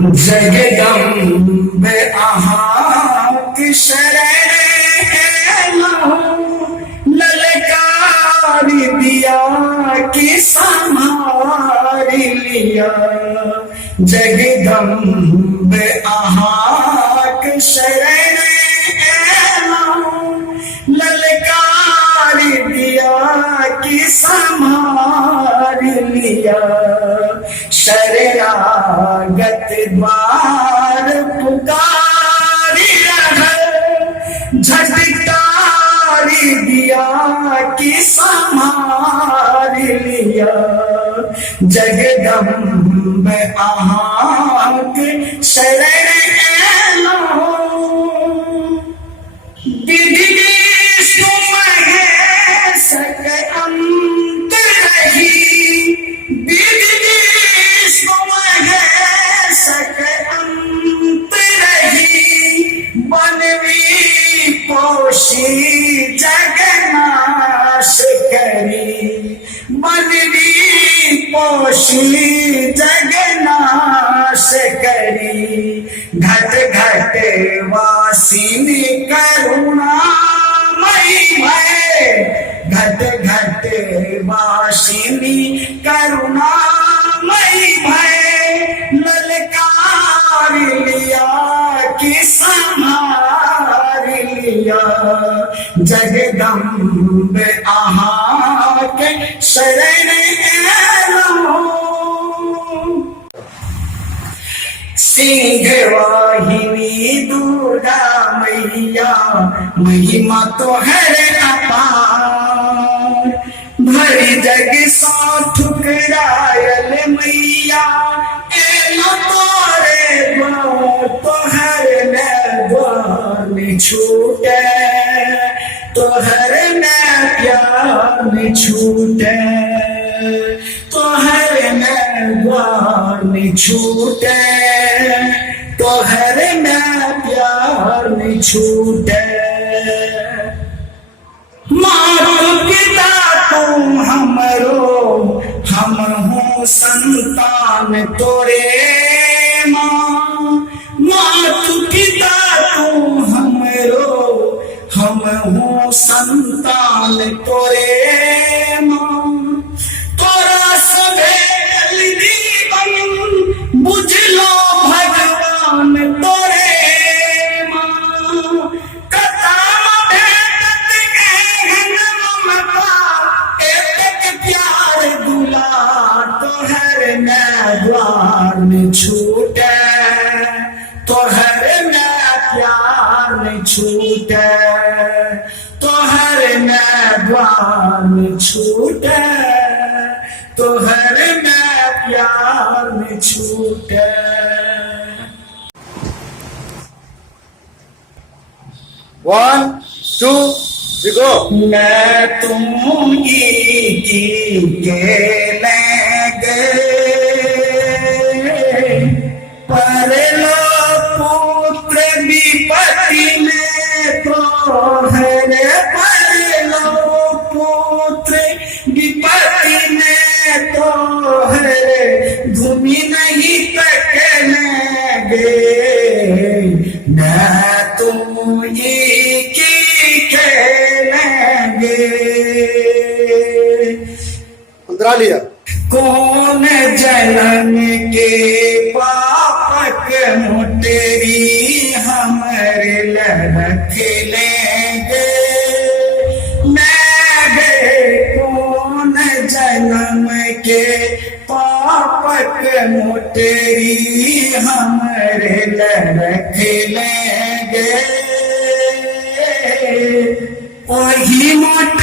जगदम्बे आहाक शरण ललकारी दिया कि संभाल लिया। जगदम्बे आहाक शरण ललकारी दिया कि संभाल लिया। शरणागत द्वार पुकारी झटकारी दिया कि संभाल लिया। जगदम्बे आहाक शरण विधि विष्णु महेश के अंत रही। विधि विष्णु महेश के अंत रही। बनवी पोषी जगनाश करी। बनवी पोषी जगनाश करी। घट घट वासिनी करुणामयी भय। घट घट वासिनी करुणामयी भय। ललकार लिया कि संभाल लिया। जगदम्बे आहाके शरण सिंहवाहिनी दुर्गा मैया महिमा तो है अपार। भरी जग सो ठुकरायल मैया एलो तोरे तोहर ने द्वार में छूटे। तोहर ने प्यार में छूटे। तोहर ने द्वार में छूटे। तोहर में प्यार में छूटे। मारो पिता तुम हमरो हम हो संतान तोरे माँ। मातु पिता तुम हमरो हम हो संतान तोरे माँ। तोरा सबे दीवन बुझलो भगवान तोरे माँ। कथा भेटत एक प्यार दुला तोहर में द्वार में छूटे। तोहर में प्यार में छूटे। तोहर में द्वार में छूटे। तोहर में प्यार में छूटे। One, two, three, go. मैं तुम की के लगे पर लो पुत्र विपत्ति में तो है। पर लो पुत्र विपत्ति में तो है। भूमि नहीं तकनेगे मैं तुम ये की खेलेंगे। अंतरा लिया। कौन जन्म के पापक मुटेरी हमारे लड़क लेंगे। मैं कौन जन्म के पापक मुटेरी हमारे लड़क लेंगे। वही मोट